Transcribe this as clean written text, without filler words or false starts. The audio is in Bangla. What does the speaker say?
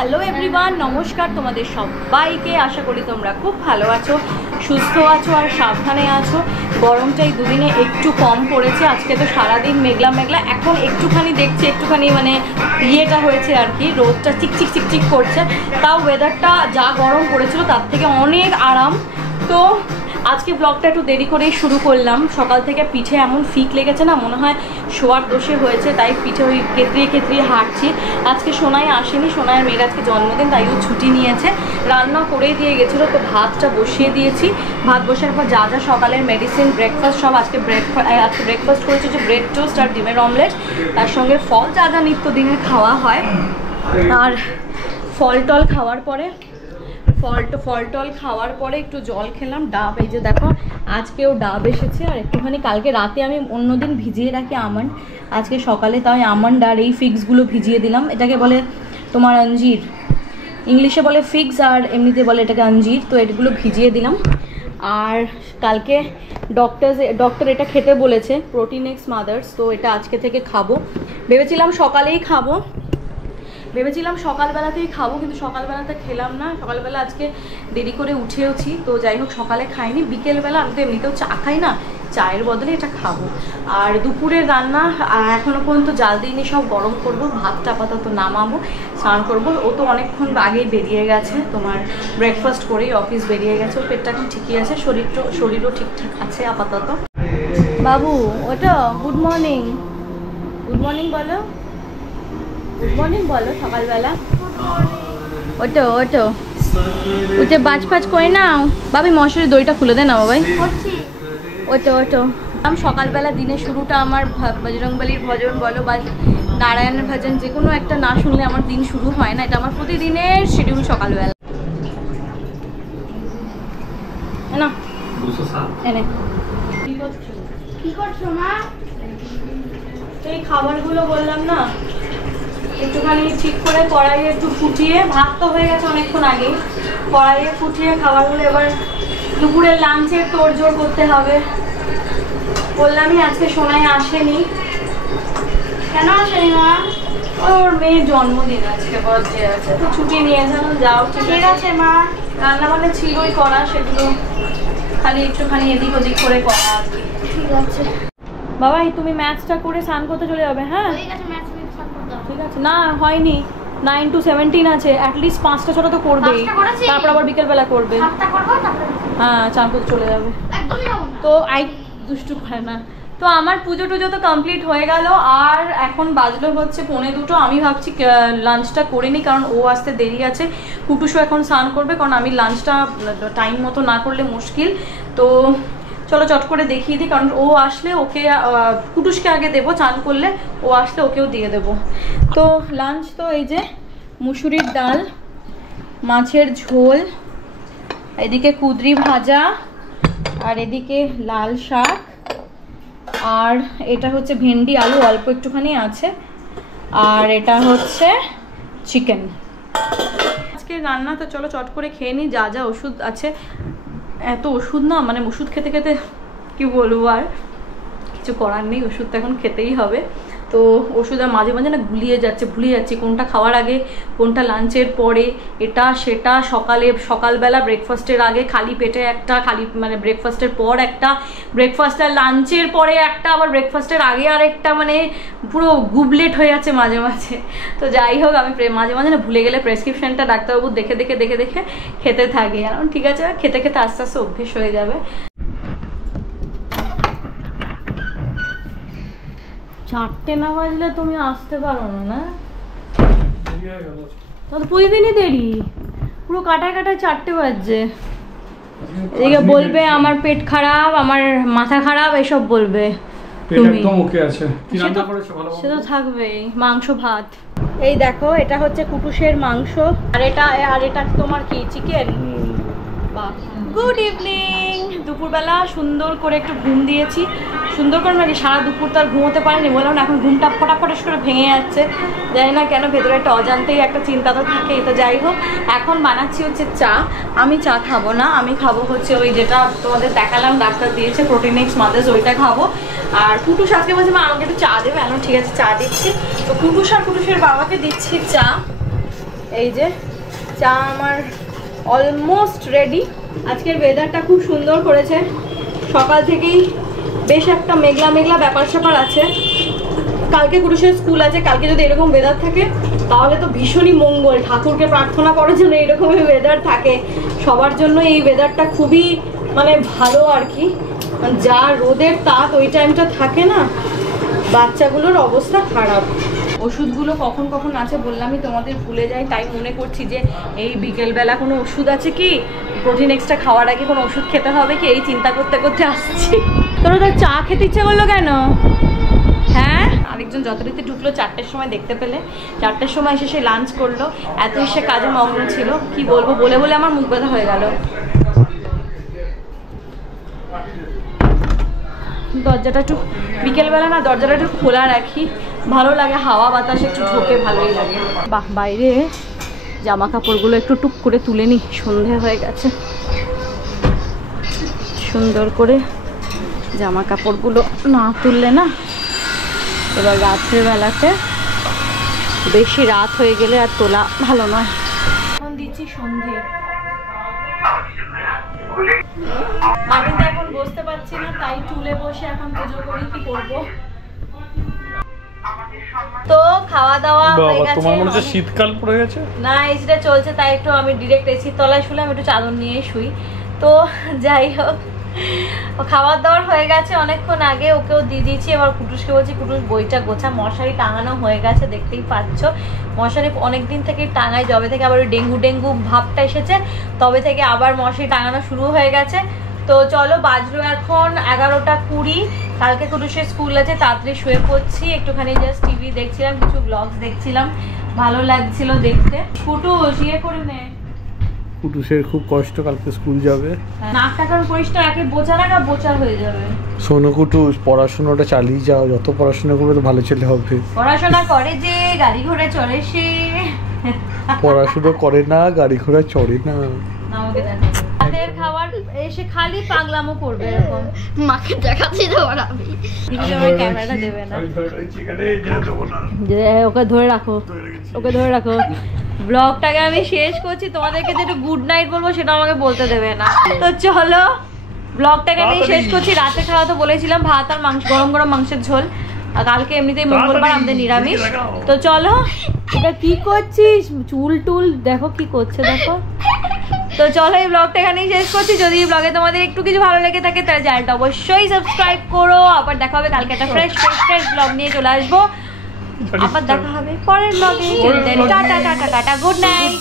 হ্যালো এভরিওয়ান, নমস্কার তোমাদের সবাইকে। আশা করি তোমরা খুব ভালো আছো, সুস্থ আছো আর সাবধানে আছো। গরমটা এই দুদিনে একটু কম পড়েছে। আজকে তো সারাদিন মেঘলা মেঘলা, এখন একটুখানি দেখছি একটুখানি মানে ইয়েটা হয়েছে আর কি, রোদটা চিকচিক চিকচিক করছে। তাও ওয়েদারটা যা গরম পড়েছিল তার থেকে অনেক আরাম। তো আজকে ব্লগটা একটু দেরি করেই শুরু করলাম। সকাল থেকে পিঠে এমন ফিক লেগেছে না, মনে হয় শোয়ার দোষে হয়েছে, তাই পিঠে ওই কেতরিয়ে কেতরিয়ে হাঁটছি। আজকে সোনাই আসেনি, সোনাইয়ের মেয়ের আজকে জন্মদিন, তাই ও ছুটি নিয়েছে। রান্না করেই দিয়ে গেছিলো, তো ভাতটা বসিয়ে দিয়েছি। ভাত বসার পর যা যা সকালের মেডিসিন, ব্রেকফাস্ট সব আজকে ব্রেকফাস্ট করেছি যে ব্রেড টোস্ট আর ডিমের অমলেট, তার সঙ্গে ফল যা যা নিত্যদিনের খাওয়া হয়। আর ফল টল খাওয়ার পরে ফল টল খাওয়ার পরে একটু জল খেলাম। ডাব, এই যে দেখো আজকেও ডাব এসেছে। আর একটুখানি কালকে রাতে আমি অন্যদিন ভিজিয়ে রাখি আমন্ড, আজকে সকালে তাই আমন্ড আর এই ফিগসগুলো ভিজিয়ে দিলাম। এটাকে বলে তোমার অঞ্জির, ইংলিশে বলে ফিগস আর এমনিতে বলে এটাকে অঞ্জির। তো এগুলো ভিজিয়ে দিলাম। আর কালকে ডক্টর এটা খেতে বলেছে, প্রোটিন এক্স মাদার্স। তো এটা আজকে থেকে খাবো। ভেবেছিলাম সকালবেলাতেই খাবো, কিন্তু সকালবেলাতে খেলাম না। সকালবেলা আজকে দেরি করে উঠেওছি, তো যাই হোক সকালে খাইনি। বিকেলবেলা আমি তো এমনিতেও চা খাই না, চায়ের বদলে এটা খাবো। আর দুপুরের রান্না এখনও পর্যন্ত জাল দিইনি, সব গরম করবো। ভাতটা আপাতত নামাবো, স্নান করবো। ও তো অনেকক্ষণ আগেই বেরিয়ে গেছে, তোমার ব্রেকফাস্ট করেই অফিস বেরিয়ে গেছে। ওর পেটটা এখন ঠিকই আছে, শরীরও ঠিকঠাক আছে আপাতত। বাবু ওটা গুড মর্নিং বলো, গুড মর্নিং বলো সকালবেলা। ওটো উঠে বাজ করে নাও বাবি, মশারির দড়িটা খুলে দে না বাবাই। ওটো সকালবেলা দিনের শুরুটা আমার বজরংবলীর ভজন বলো বা নারায়ণের ভজন, যে কোনো একটা না শুনলে আমার দিন শুরু হয় না। এটা আমার প্রতিদিনের শিডিউল সকালবেলা। না এনে কি করছো মা? এই খাবারগুলো বললাম না, একটুখানি ঠিক করে কড়াইয়ে একটু ফুটিয়ে, ভাত তো হয়ে গেছে অনেকক্ষণ আগে, কড়াইয়ে ফুটিয়ে খাবারগুলো এবার দুপুরের লাঞ্চের তোড়জোড় করতে হবে। বললামই আজকে সোনাই আসেনি। কেন আসেনি মা? ওর মেয়ের জন্মদিন আজকে, বার্থডে আছে, তো ছুটি নিয়েছে। যাও ঠিক আছে মা, রান্না বান্না ছিলই করা, সেগুলো খালি একটুখানি এদিক ওদিক করে করা আর কি। ঠিক আছে বাবা, তুমি ম্যাথসটা করে স্নান করতে চলে যাবে। হ্যাঁ ঠিক আছে। না হয়নি, 9 to 17 আছে, অ্যাটলিস্ট 5টা 6টা তো করবেই, তারপর আবার বিকেলবেলা করবে। হ্যাঁ চান করতে চলে যাবে। তো দুষ্টু করে না। তো আমার পুজো টুজো তো কমপ্লিট হয়ে গেল। আর এখন বাজলো হচ্ছে 1:45। আমি ভাবছি লাঞ্চটা করে নিই, কারণ ও আসতে দেরি আছে। কুটুসও এখন স্নান করবে, কারণ আমি লাঞ্চটা টাইম মতো না করলে মুশকিল। তো চলো চট করে দেখিয়ে দিই, কারণ ও আসলে ওকে, কুটুসকে আগে দেবো, চান করলে ও আসলে ওকেও দিয়ে দেবো। তো লাঞ্চ তো এই যে মুসুরির ডাল, মাছের ঝোল, এদিকে কুঁদরি ভাজা, আর এদিকে লাল শাক, আর এটা হচ্ছে ভেন্ডি আলু অল্প একটুখানি আছে, আর এটা হচ্ছে চিকেন। আজকে রান্না তো চলো চট করে খেয়ে নিই। যা যা ওষুধ আছে, এত ওষুধ না, মানে ওষুধ খেতে খেতে কি বলবো, আর কিছু করার নেই, ওষুধ তো এখন খেতেই হবে। তো ওষুধ আর মাঝে মাঝে না ভুলে যাচ্ছি কোনটা খাওয়ার আগে কোনটা লাঞ্চের পরে, এটা সেটা। সকালবেলা ব্রেকফাস্টের আগে খালি পেটে একটা, মানে ব্রেকফাস্টের পর একটা, ব্রেকফাস্ট আর লাঞ্চের পরে একটা, আবার ব্রেকফাস্টের আগে আরেকটা, মানে পুরো গুবলেট হয়ে যাচ্ছে মাঝে মাঝে। তো যাই হোক, আমি মাঝে মাঝে না ভুলে গেলে প্রেসক্রিপশনটা ডাক্তারবাবু দেখে খেতে থাকি। কারণ ঠিক আছে, খেতে খেতে আস্তে আস্তে অভ্যেস হয়ে যাবে। 4টে না বাজলে তুমি আসতে পারো না? তো প্রতিদিনই দেরি, পুরো কাটায় 4টে বাজছে। এদিকে বলবে আমার পেট খারাপ, আমার মাথা খারাপ, এসব বলবে তুমি। সে তো থাকবেই। মাংস ভাত, এই দেখো এটা হচ্ছে কুটুসের মাংস, আর এটা তোমার কি চিকেন। Good evening. দুপুরবেলা সুন্দর করে একটু ঘুম দিয়েছি, সুন্দর করে নাকি সারা দুপুর তো আর ঘুমোতে পারিনি। বললাম না, এখন ঘুমটা ফটাফট করে ভেঙে যাচ্ছে, জানি না কেন, ভেতরে একটা অজান্তেই একটা চিন্তা তো থাকে। তো যাই হোক, এখন বানাচ্ছি হচ্ছে চা। আমি চা খাবো না, আমি খাবো হচ্ছে ওই যেটা তোমাদের দেখালাম ডাক্তার দিয়েছে, প্রোটিন এক্স মাদার্স, ওইটা খাবো। আর কুটুস আজকে বলছে মা আমাকে একটু চা দেবে, এখন ঠিক আছে চা দিচ্ছি। তো কুটুস আর কুটুসের বাবাকে দিচ্ছি চা। এই যে চা আমার অলমোস্ট রেডি। আজকের ওয়েদারটা খুব সুন্দর করেছে, সকাল থেকেই বেশ একটা মেঘলা মেঘলা ব্যাপার স্যাপার আছে। কালকে কুরুষের স্কুল আছে, কালকে যদি এরকম ওয়েদার থাকে তাহলে তো ভীষণই মঙ্গল। ঠাকুরকে প্রার্থনা করার জন্য এরকমই ওয়েদার থাকে সবার জন্য। এই ওয়েদারটা খুবই মানে ভালো আর কি। যা রোদের তাপ ওই টাইমটা থাকে না, বাচ্চাগুলোর অবস্থা খারাপ। ওষুধগুলো কখন কখন আছে বললামই তোমাদের, ভুলে যাই। তাই মনে করছি যে এই বিকেলবেলা কোনো ওষুধ আছে কি, প্রোটিন এক্সট্রা খাওয়ার আগে কোনো ওষুধ খেতে হবে কি, এই চিন্তা করতে করতে আসছি। তোর চা খেতে ইচ্ছে করলো কেন? হ্যাঁ, আরেকজন যথারীতি ঢুকলো 4টের সময়, দেখতে পেলে 4টের সময় এসে সে লাঞ্চ করলো। এত সে কাজে মগ্ন ছিল, কি বলবো, বলে বলে আমার মুখ ব্যথা হয়ে গেল। দরজাটা একটু বিকেলবেলা না, দরজাটা একটু খোলা রাখি, ভালো লাগে, হাওয়া বাতাস একটু ঢোকে, ভালোই লাগে। বাহ, বাইরে জামা কাপড়গুলো একটু টুক করে তুলে নি, সন্ধে হয়ে গেছে। সুন্দর করে জামা কাপড়গুলো না তুললে না, এবার রাত্রেবেলাতে বেশি রাত হয়ে গেলে আর তোলা ভালো নয়। এখন দিচ্ছি সন্ধে। মাটিতে এখন বসতে পারছি না, তাই চুলে বসে এখন পুজো করি, কি করব। তো খাওয়া দাওয়া হয়ে গেছে। তোমার মনে হচ্ছে শীতকাল পড়ে গেছে? না, এসিটা চলছে, তাই একটু আমি ডিরেক্ট এসির তলায় শুলাম, একটু চাদর নিয়ে শুই। তো যাই হোক, খাবার দাবার হয়ে গেছে অনেকক্ষণ আগে, ওকেও দিয়ে দিয়েছি। এবার কুটুসকে বলছি, কুটুস বইটা গোছা। মশারি টাঙানো হয়ে গেছে, দেখতেই পাচ্ছ। মশারি অনেকদিন থেকে টাঙাই, যবে থেকে আবার ওই ডেঙ্গু ভাবটা এসেছে তবে থেকে আবার মশারি টাঙানো শুরু হয়ে গেছে। তো চলো, বাজলো এখন 11টা 20। কালকে কুটুসের স্কুল আছে, তাড়াতাড়ি শুয়ে পড়ছি। একটুখানি জাস্ট টিভি দেখছিলাম, কিছু ব্লগস দেখছিলাম, ভালো লাগছিল দেখতে। কুটুস ইয়ে করে নে, কুটুসের খুব কষ্ট, কালকে স্কুল যাবে। নাকটা কারণ পরিষ্কার রাখে, বোচা না বোচা হয়ে যাবে। শোনো কুটুস, পড়াশোনাটা চালিয়ে যাও, যত পড়াশোনা করবে তো ভালো ছেলে হবে। পড়াশোনা করে যে, গাড়ি ঘোড়া চড়ে সে। পড়াশোনা করে না, গাড়ি ঘোড়া চড়ে না। আমাকে দেখো, রাতের খাবার এসে খালি পাগলামো করবে এরকম। মাকে দেখাচ্ছি তো আমি ক্যামেরাটা দেবে না, ওকে ধরে রাখো, ওকে ধরে রাখো। ব্লগটাকে আমি শেষ করছি, তোমাদেরকে যে একটু গুড নাইট বলবো সেটা আমাকে বলতে দেবে না। তো চলো, ব্লগটাকে আমি শেষ করছি। রাতে খাওয়া তো বলেছিলাম, ভাত আর মাংস, গরম গরম মাংসের ঝোল। আর কালকে এমনিতেই মঙ্গলবার, আমাদের নিরামিষ। তো চলো, এটা কি করছিস, চুল টুল দেখো কি করছে, দেখো। তো চলো, এই ব্লগটা এখানেই শেষ করছি। যদি এই ব্লগে তোমাদের একটু কিছু ভালো লেগে থাকে তাহলে চ্যানেলটা অবশ্যই সাবস্ক্রাইব করো। আবার দেখা হবে কালকে একটা ফ্রেশ ব্লগ নিয়ে চলে আসবো। আবার দেখা হবে পরের ব্লগে। Tata tata tata, good night.